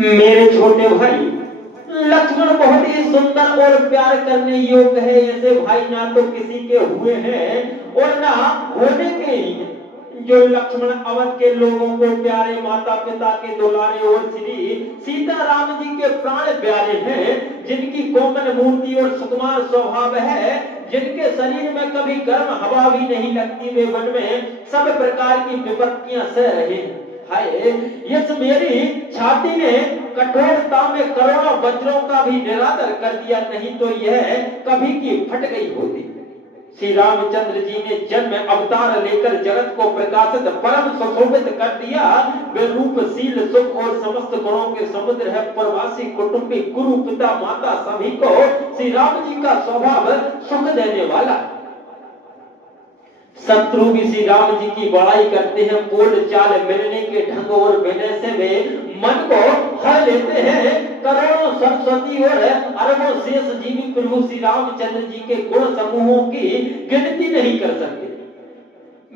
मेरे छोटे भाई लक्ष्मण बहुत ही सुंदर और प्यार करने योग्य है। ऐसे भाई ना तो किसी के हुए हैं और ना होने के ही हैं। जो लक्ष्मण अवध के लोगों को प्यारे, माता पिता के दुलारे और श्री सीता राम जी के प्राण प्यारे हैं, जिनकी कोमल मूर्ति और सुकुमार स्वभाव है, जिनके शरीर में कभी गर्म हवा भी नहीं लगती, वे वन में सब प्रकार की विपत्तियां सह रहे हैं। हाय, यस मेरी छाती ने कठोरता में करोड़ों वज्रों का भी निरादर कर दिया, नहीं तो यह कभी की फट गई होती। श्री रामचंद्र जी ने जन्म अवतार लेकर जगत को प्रकाशित परम सुशोभित कर दिया। वे रूपशील, सुख और समस्त गुणों के समुद्र है। प्रवासी, कुटुंबी, गुरु, पिता, माता सभी को श्री राम जी का स्वभाव सुख देने वाला। शत्रु भी श्री राम जी की बड़ाई करते हैं। बोल चाल, मिलने के ढंग और विनय से वे मन को हर लेते हैं। करोड़ों सरस्वती और अरबों शेष जीवी प्रभु श्री रामचंद्र जी के गुण समूहों की गिनती नहीं कर सकते।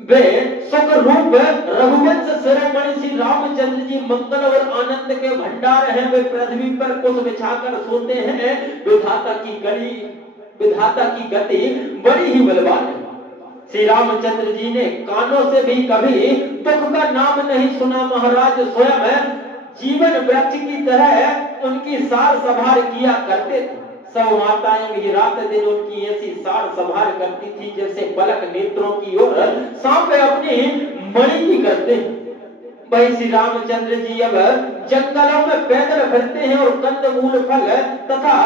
वे सुख रूप रघुवंश शिरोमणि श्री रामचंद्र जी मंगल और आनंद के भंडार हैं। वे पृथ्वी पर कुछ बिछाकर सोते हैं। विधाता की गति बड़ी ही बलवान है। श्री रामचंद्र जी ने कानों से भी कभी दुख का नाम नहीं सुना। महाराज स्वयं जीवन वृक्ष की तरह उनकी सार संभाल किया करते थे। सब माताएं भी रात दिन उनकी ऐसी सार संभाल करती थी जैसे पलक नेत्रों की ओर सांप अपनी मणि की करते। भाई श्री रामचंद्र जी अब जंगलों में पैदल फिरते हैं और कंदमूल फल तथा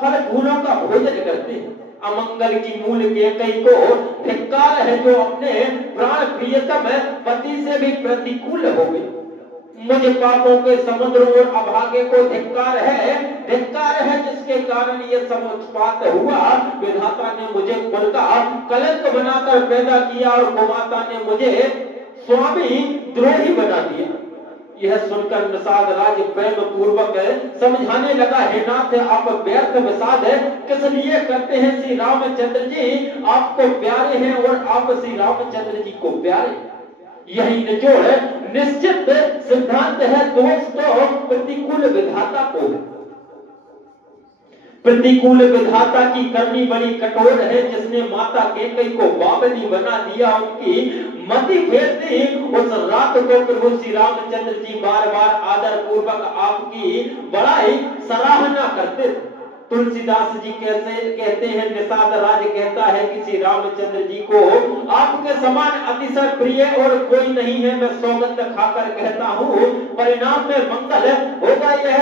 फल फूलों का भोजन करते हैं। अमंगल की मूल के कई को धिक्कार है जो अपने प्राण प्रियतम पति से भी प्रतिकूल हो गए। मुझे पापों के समुद्र और अभागे को धिक्कार है जिसके कारण ये सब उत्पात हुआ। विधाता ने मुझे कुल का कलंक बनाकर पैदा किया और गोमाता ने मुझे स्वामी द्रोही बना दिया। यह सुनकर निषाद राज प्रेम पूर्वक समझाने लगा, हे नाथ आप व्यर्थ विषाद किस लिए करते हैं। श्री रामचंद्र जी आपको प्यारे हैं और आप श्री रामचंद्र जी को प्यारे। यही निचोड़ निश्चित सिद्धांत है। दोष तो प्रतिकूल विधाता को है। प्रतिकूल विधाता की करनी बड़ी कठोर है। जिसने माता कैकेयी को बावली बना दिया, उनकी मति फेर दी। उस रात को प्रभु श्री रामचंद्र जी बार बार आदर पूर्वक आपकी बड़ाई सराहना करते थे। तुलसीदास जी कैसे कहते हैं, निषाद राज कहता है कि श्री रामचंद्र जी को आपके समान अतिशय प्रिय और कोई नहीं है। मैं सौगंध खाकर कहता हूँ, परिणाम में मंगल होगा यह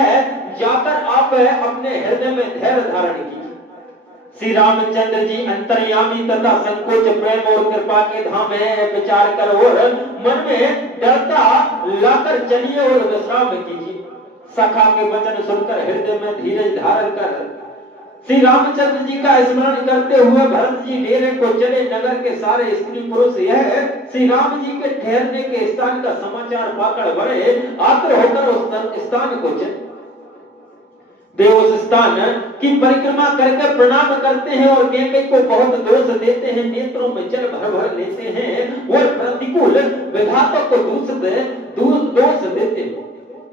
जाकर आप अपने हृदय में धैर्य धारण कीजिए। श्री रामचंद्र जी अंतर्यामी तथा संकोच, प्रेम और कृपा के धाम है। विचार कर और मन में डरता लाकर चलिए और विश्राम कीजिए। सखा के वचन सुनकर हृदय में धीरज धारण कर श्री रामचंद्र जी का स्मरण करते हुए भरत जी डेरे को चले। नगर के सारे स्त्री पुरुष यह श्री राम जी के ठहरने के स्थान का समाचार पाकर बड़े आतुर होकर उस स्थान को चले। वे उस स्थान की परिक्रमा करके प्रणाम करते हैं और कैकेयी को बहुत दोष देते हैं। नेत्रों में जल भर भर लेते हैं और प्रतिकूल विधाता को दोष देते हैं।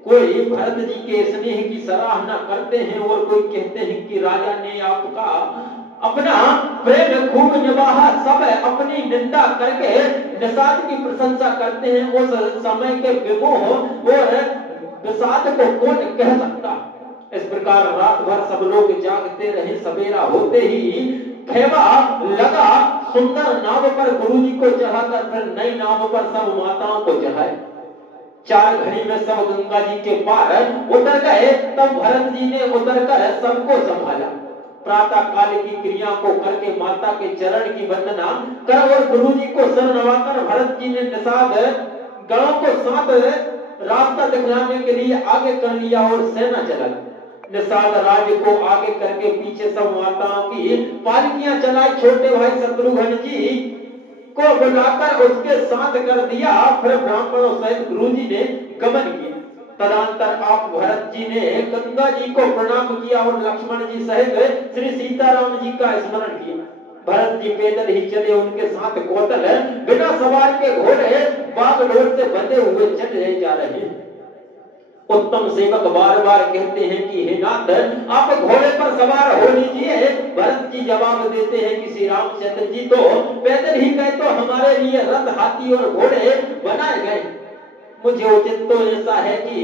कोई भरत जी के स्नेह की सराहना करते हैं और कोई कहते हैं कि राजा ने आपका अपना प्रेम खूब निभाया। सब अपनी निंदा करके निषाद की प्रशंसा करते हैं। उस समय के विमोह और विषाद को कौन कह सकता। इस प्रकार रात भर सब लोग जागते रहे। सवेरा होते ही खेवा लगा। सुंदर नाव पर गुरुजी को चढ़ाकर फिर नई नाव पर सब माताओं को चढ़ाए। 4 घड़ी में सब गंगा जी के पार उतर गए। तब भरत जी ने उतरकर सबको संभाला। प्रातः काल की क्रिया को करके माता के चरण की वंदना कर और गुरु जी को सर नवाकर भरत जी ने निषाद गणों को साथ रास्ता दिखलाने के लिए आगे कर लिया और सेना चला। निषाद राज को आगे करके पीछे सब माताओं की पालकियां चलाई। छोटे भाई शत्रुघ्न जी को बुलाकर उसके साथ कर दिया। फिर ब्राह्मणों सहित गुरुजी ने गमन किया। तदंतर आप भरत जी ने गंगा जी को प्रणाम किया और लक्ष्मण जी सहित श्री सीताराम जी का स्मरण किया। भरत जी पैदल ही चले। उनके साथ कौतल बिना सवार के घोड़े बागडोर से बंधे हुए चले जा रहे हैं। उत्तम सेवक बार बार कहते हैं कि हे नाथ, आप घोड़े पर सवार हो लीजिए। भरत जी जवाब देते हैं कि श्री रामचंद्र जी तो पैदल ही गए, तो हमारे लिए रथ, हाथी और घोड़े बनाए गए। मुझे उचित तो ऐसा है कि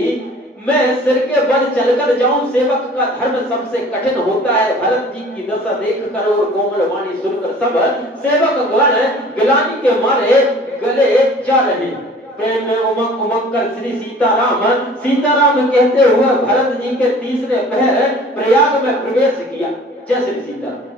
मैं सिर के बल चलकर जाऊं। सेवक का धर्म सबसे कठिन होता है। भरत जी की दशा देखकर और कोमल वाणी सुनकर सब सेवक गण गिलानी के मारे गले जा रहे। प्रेम में उमंग उमंग कर श्री सीताराम कहते हुए भरत जी के तीसरे पहर प्रयाग में प्रवेश किया। जय श्री सीताराम।